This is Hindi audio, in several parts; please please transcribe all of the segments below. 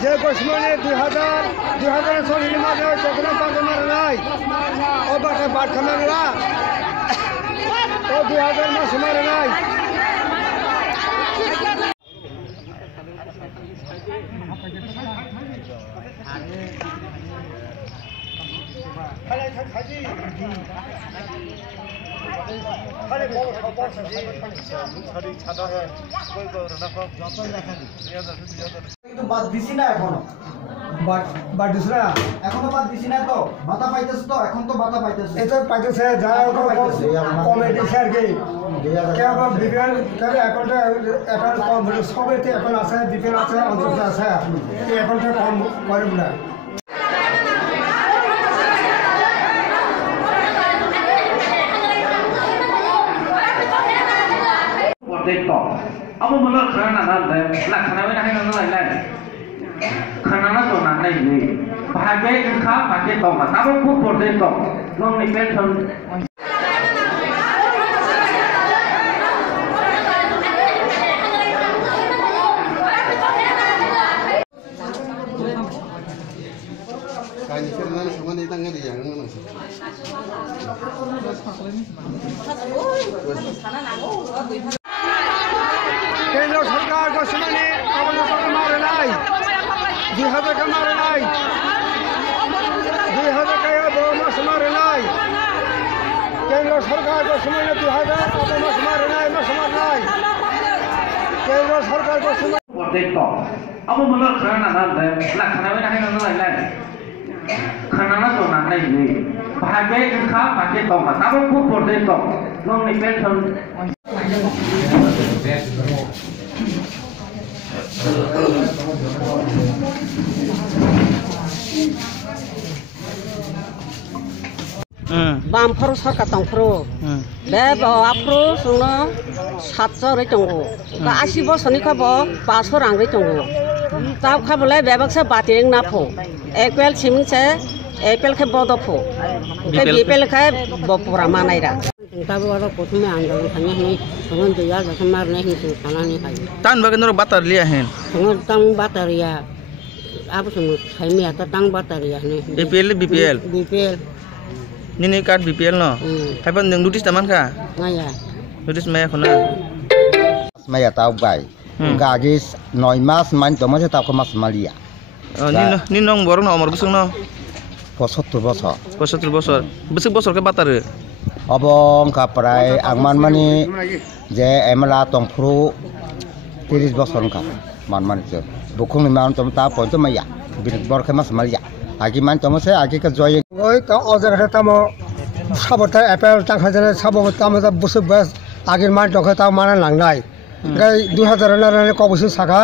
जे गस्माने 2000 सोनी माने जगना पाके मारनाय ओ बाटे बाट खमागला ओ 2000 मास मारनाय বাদ দিছি না এখনো বাদ দিছ না এখনো বাদ দিছি না তো ভাতা পাইতেছ তো এখন তো ভাতা পাইতেছ এটা পাইতেছে যা কমেডি স্যার কে কেবা বিপিএল করে অ্যাকাউন্ট কম হলো সবেতে এখন আছে বিপিএল আছে অন্তর্জাল আছে এই অ্যাকাউন্টে কম করে না Apa benar karena nanti nak kenapa nak hendak lain karena nak tu nak lain ni pakai ikhlas pakai tong tapi pun boleh tong long ni pension kain kerana semua ni tangga dia yang mana sih? केंद्र सरकार को सुनाने अपना को मारे नहीं 2000 का मारे नहीं 2000 का दो मास मारे नहीं केंद्र सरकार को सुनाने 2000 अपना मास मारे नहीं केंद्र सरकार को सुनाने boleh tong apa benar karena nanti nak kenapa nak hendak lain karena nak tu nak lain ni pakai ikhlas pakai tong tapi pun boleh tong long ni pension Bampro sarka tangpro, bebo apro sungno 700 rai tongo, ka 80 bosoni ka bo 500 rang rai tongo. Tab ka bole bebak se batiring na pho, apple siming se apple ke bodo pho, ke apple ke bopura manai ra. Tabu aro prothome andolon thanye ni, songon deya jasamar nahi tu kana ni hai. Tan bagan ro batar liya hen. Songon tang bataria, abu songon thaimi ata tang bataria ni. BPL. Ini card BPL no. Tapi yang notice teman kah? Maya. Notice Maya kena. Maya tahu baik. Gagis noimas main tu macam tahu kemas Malia. Ni nong borong no umur besar no. 75 bosor. 75 bosor. Besar ke batar? Abang kaperai angman mani je emala tongpru 30 bosor kah man itu. Bukan memang tu tahu pun tu Maya. Bilik bor kemas Malia. Agi man tamo se agi ka joy ওই তো অজার তamo সাবতা অ্যাপেল টাকা জানে সাবতা তamo বসে বাস আগের মান টাকা তাও মানে লাংনাই গাই 2000 রানে কবসে সাকা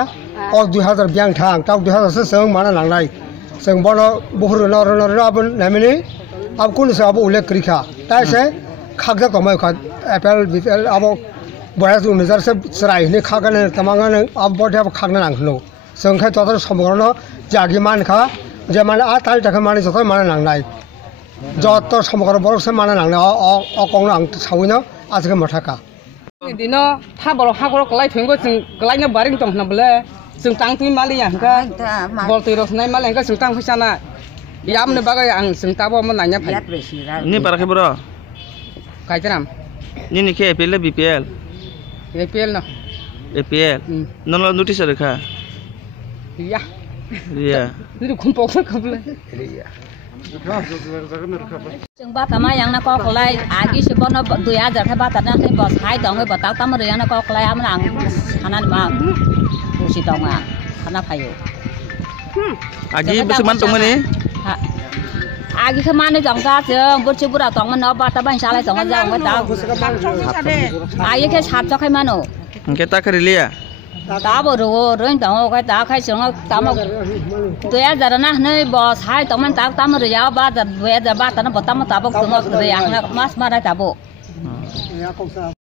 অ 2000 ব্যাং থাং তাও 2000 সে সং মানে লাংনাই जों बन बहुर नर अब नामिनि अब कुन से अब उल्लेख करिखा तासे खागजा कमाय खा एपल बिपल अब बया जो नजर से सरायनि खागने तमांगाने अब बडे अब खागना नांगनो जों खाय ततर समग्रन जागि मानखा जे माने आ ताल तक माने जत माने लांनाय जत समग्र बर से माने लांनाय अ कौन आं सावैनो आजके मथाका दिनो था बर हागर कलाय थेंगो जों कलायनो बारिं दं नबले जों तां तुइ मालिया हंका बल तै रसनाय माले हंका जों तां फैसाना यामने बागै आं जों ताबो मन नायना फाय नि बाराखै बरो कायजराम नि निखे एपीएल बीपीएल एपीएल न एपीएल नन नोटिस रखा या रिया नि खुम पक्ष खबले Chúng bác tama yang nak kau kelai, agi sebab nak 2000 thay bác tana thay bos hai dong thay bos tak tama yang nak kau kelai am lang, kanan mak, usi dong ah, kanan payu. Agi berseman tong mana? Agi kemana dong tak jeng, bercubur dong mana bác tama insya Allah dong jeng, bác agi ke satu ke mana? Kita kerilia. Ta baru rồi tao cái ta khai xuống tao mà tôi giờ nó nơi bò sai tao mình tao mà rồi giáo ba giờ về giờ ba tao nó bỏ tao mà tao bốc tao nó rồi ăn nó mas mà đây tao bộ